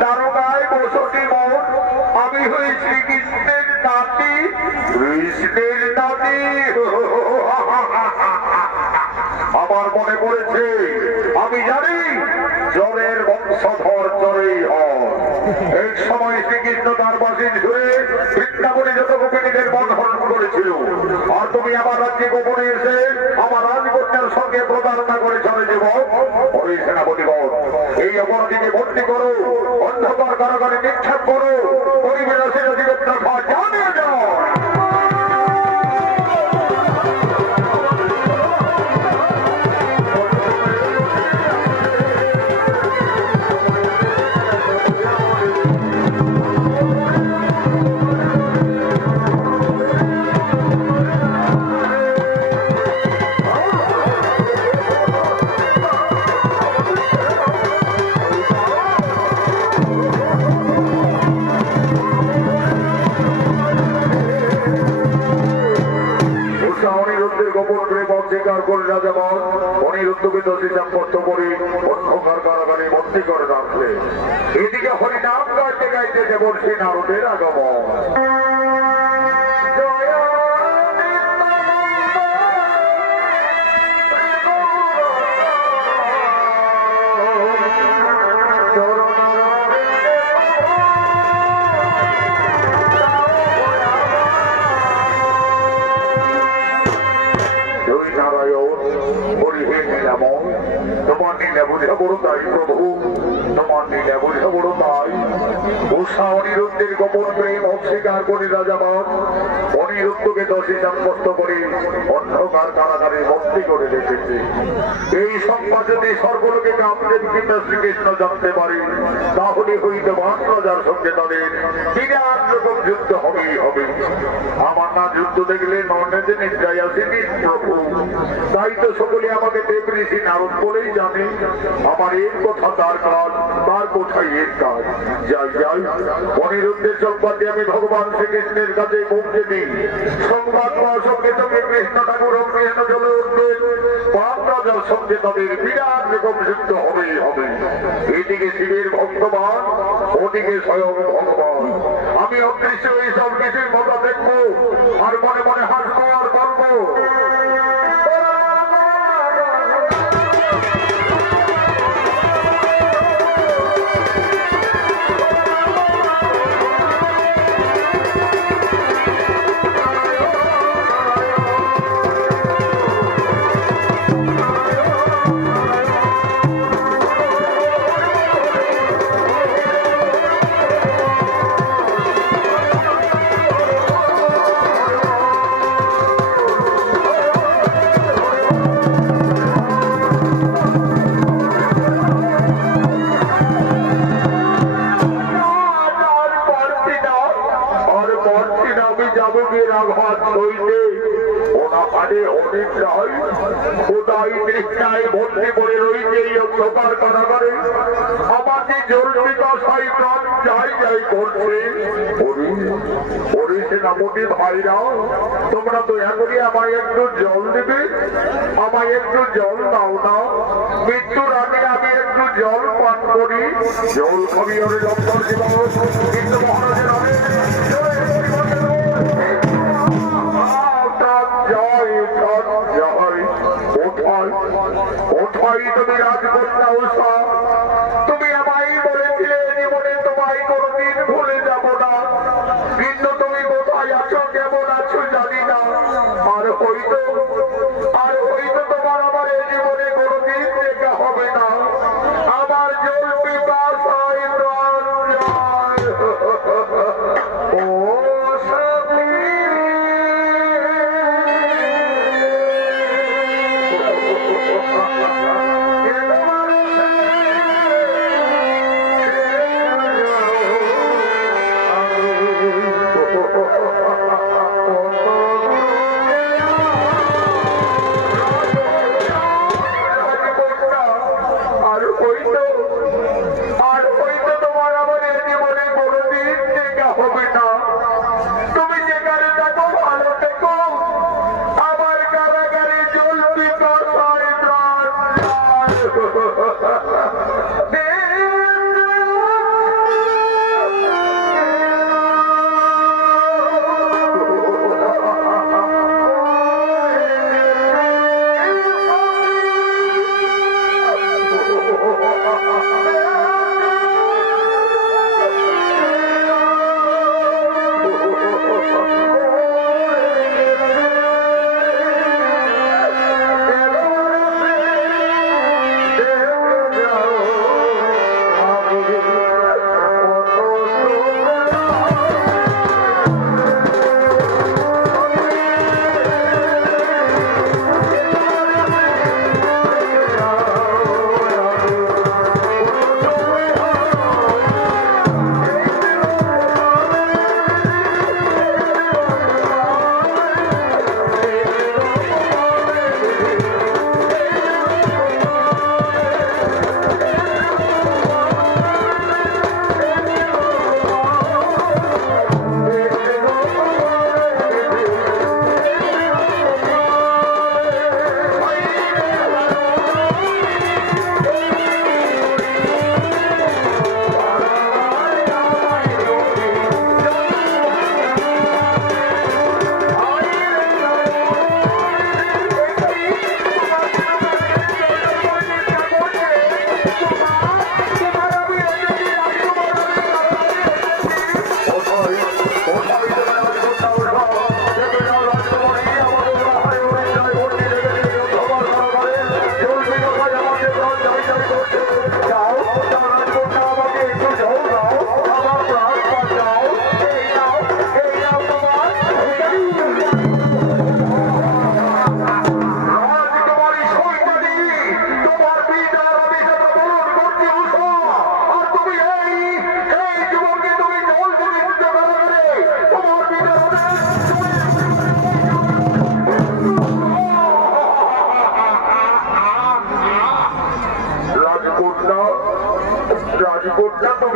দারোগায় বসতি মন, আমি হই শ্রীকৃষ্ণের নাতি, কৃষ্ণের নাতি। আমার মনে পড়েছে, আমি জানি জলের বংশধর চরেই হয়। এই সময় শ্রীকৃষ্ণ তার বাসির ধরে বৃন্দাবনে যত গোপিনীদের বন্ধন করেছিল, আর তুমি আমার রাজ্যে গোপনে এসে আমার রাজকন্যার সঙ্গে প্রতারণা করে চলে যাব। ওই সেনাপতিগণ, এই অপরাধীকে বন্দী করো, অন্ধকার কারাগারে নিক্ষেপ করো, পরিবেশ জানিয়ে যাও। অনিরুদ্ধকে দোষী সাব্যস্ত করে অন্ধকার কারাগারে বন্দী করে রাখলে। এদিকে হরিনাম গাইতে গাইতে দেবর্ষী নারদের আগমন। তোমার নীলা বুঝা বড় তাই প্রভু, তোমার নীলা বুঝা বড় তাই। উষা অনিরুদ্ধের গোপন প্রেম অস্বীকার করে রাজাবান অনিরুদ্ধকে দোষী সাব্যস্ত করে অন্ধকার কারাগারে বন্দী করে রেখেছে। এই সংবাদ যদি স্বর্গলোকে কামদেব কিংবা শ্রীকৃষ্ণ জানতে পারে, তাহলে হইতে মান রাজার সঙ্গে তাদের বিরাট রকম যুদ্ধ হবেই হবে। আমার না যুদ্ধ দেখলে নর্নেতে নিদ্রায় আসেনি প্রভু, তাই তো সকলে আমাকে দেব ঋষি নারদ বলেই জানে। আমার এর কথা তার কাজ, তার কোথায় এর কাজ। যাই যাই, অনিরুদ্ধের সংবাদে আমি ভগবান শ্রীকৃষ্ণের কাছে পৌঁছে দিই। সংবাদ পাওয়ার সঙ্গে সঙ্গে কৃষ্ণ ঠাকুর ও কৃষ্ণ চলে উঠবেন। পাপ রাজার সঙ্গে তাদের বিরাট রকম যুদ্ধ হবেই হবে। এদিকে শিবের ভক্তবান, ওদিকে স্বয়ং ভগবান। আমি অদৃশ্য এই সব কিছুর মজা দেখবো, আর মনে মনে হাসবো আর বলবো। ভাইরা, তোমরা দয়া করে আমায় একটু জল দেবে, আমায় একটু জল দাও না। মৃত্যুর আগে আমি একটু জল পান করি। জল খাবি ওরে লক্ষণ দিব, কিন্তু মহারাজের আমি ওঠাই তুমি রাজকন্যা উষা, তুমি আমায় বলেছিলে জীবনে তোমায় কোনদিন ভুলে যাব না। কিন্তু তুমি কোথায় আছো, কেমন আছো জানি না। আর হয়তো তোমার আমার এই জীবনে কোনদিন দেখা হবে না। আমার জল পিপাসায় প্রাণ যায়। ও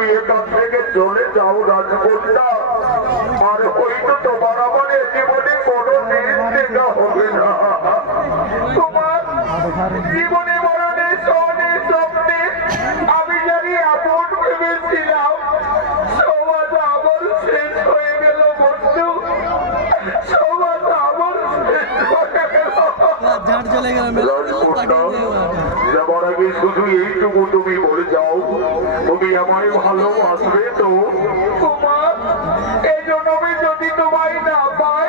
তুমি এখান থেকে চলে যাও রাজকন্যা, আর হয়তো তোমার আমার জীবনে কোনো দিন দেখা হবে না। তোমার জীবনে মরণে সনে স্বপ্নে আমি জানি আপন ভেবেছিলাম, সমাজ আমার শেষ হয়ে গেল বন্ধু, সমাজ আমার শেষ হয়ে গেল। যাবার আগে শুধু এইটুকু তুমি বলে যাও, তুমি আমায় ভালোবাসবে তো? তোমার এই জন্মে যদি তোমায় না পাই,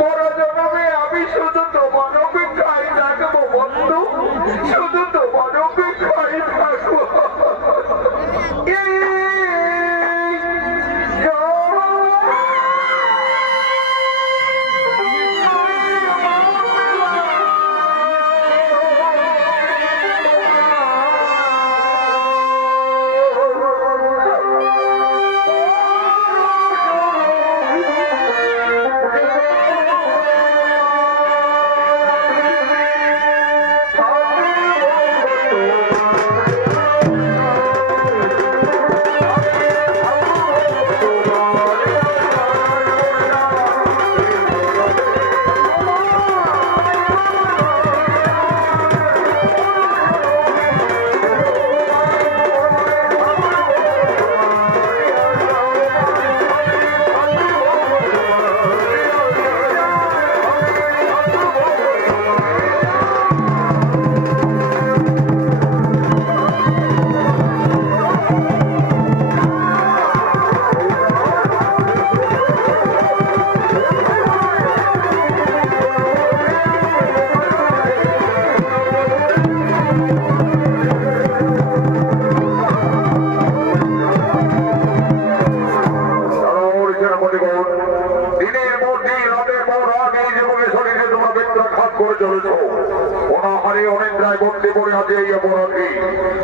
পর জন্মে আমি শুধু তোমার অপেক্ষায় থাকবো বন্ধু, শুধু তোমার অপেক্ষায় থাকবো।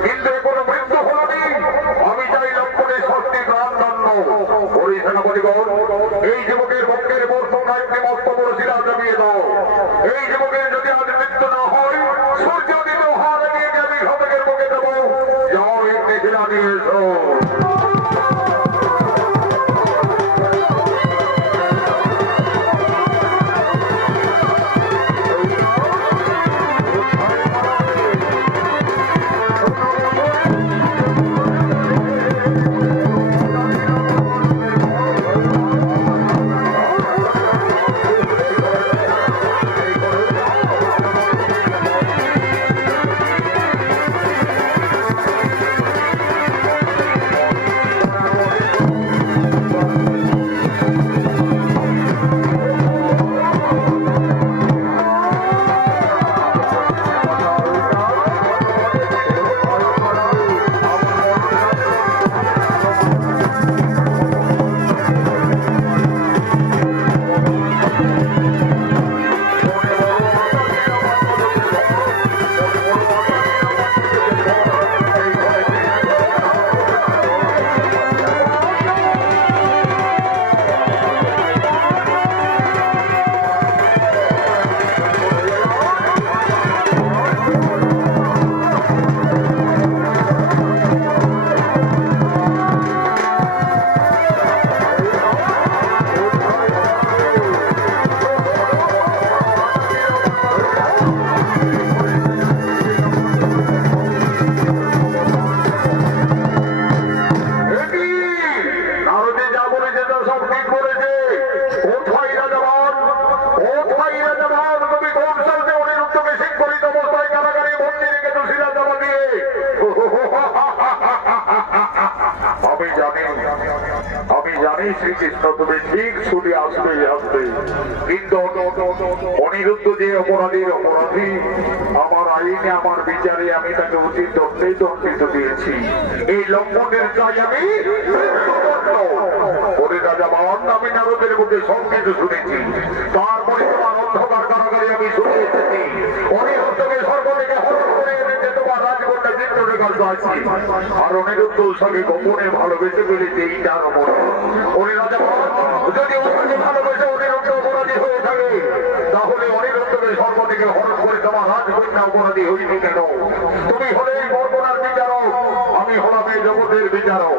কিন্তু কোনো মৃত্যু হয়নি। আমি চাই লক্ষ্মণের শক্তি প্রাণ দণ্ড। সেনাপতিগণ, এই যুবকের পক্ষের একটি মস্ত বড় শিলা জমিয়ে দাও। এই যুবকের যদি আজ মৃত্যু না হয়, সূর্য দিত হার নিয়ে আমি ঘটকের মুখে দেবো। যাও একটি শিলা নিয়ে এসো। শ্রীকৃষ্ণ তুমি ঠিক ছুটে আসবে আসবে, কিন্তু অনিরুদ্ধ যে অপরাধীর অপরাধী, আমার আইনে আমার বিচারে আমি তাকে উচিত দণ্ডেই দণ্ডিত দিয়েছি। এই লঙ্ঘনের চাই আমি আমি নারদের মুখে সংকেত শুনেছি, তারপরে তোমার অন্ধকার কারাগারে আমি শুনে এসেছি অনিরুদ্ধকে সর্বদিকে হরণ করে এনেছে তোমার রাজকন্যা চিত্ররেখার কাছে। আর অনিরুদ্ধ সঙ্গে গোপনে ভালোবেসে ফেলেছে এইটার মনে। যদি ওখানে ভালোবেসে অনিরুদ্ধ অপরাধী হয়ে থাকে, তাহলে অনিরুদ্ধকে সর্বদিকে হরণ করে তোমার রাজকন্যা অপরাধী হইনি কেন? তুমি হলে এই বর্বনার বিচারক, আমি হলাম এই জগতের বিচারক।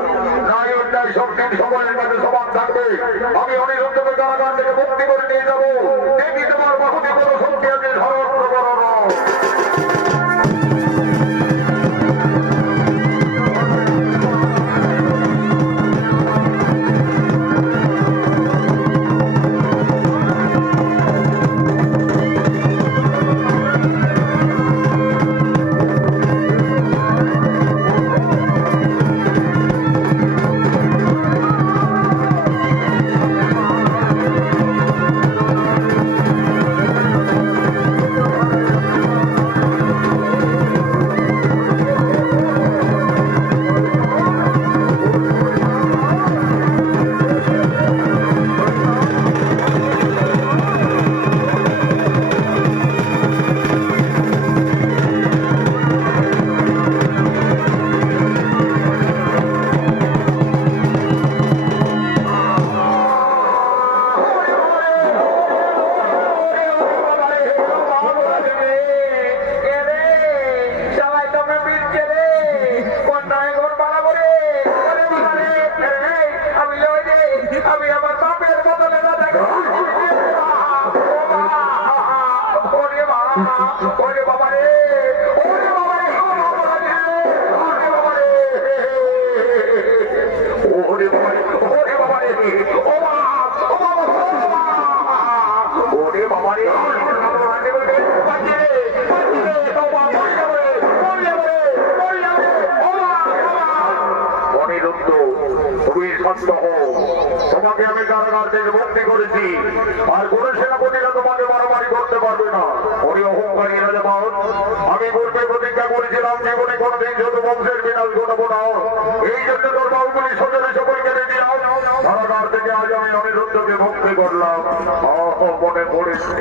ন্যায় শক্তি সকলের কাছে সমান থাকবে। আমি অনিরুদ্ধকে কারাগার থেকে মুক্তি করে নিয়ে যাবো। দেখি তোমার বাহুতে কোনো শক্তি আছে ধারণ করো না। তোমাকে আমি কারাগার থেকে মুক্তি করেছি, আর কোন সেনাপতিরা তোমাকে মারামারি করতে পারবে না। ওই অহংকারী রাজা বাহন, আমি পূর্বে প্রতিজ্ঞা করেছিলাম জীবনে কোনদিন যত বংশের বিনাশ ঘটাবো না। এই জন্য তোর বাহুগুলি সজনে সকলকে রেডি নাও। কারাগার থেকে আজ আমি অনিরুদ্ধকে মুক্তি করলাম। মনে পড়েছে।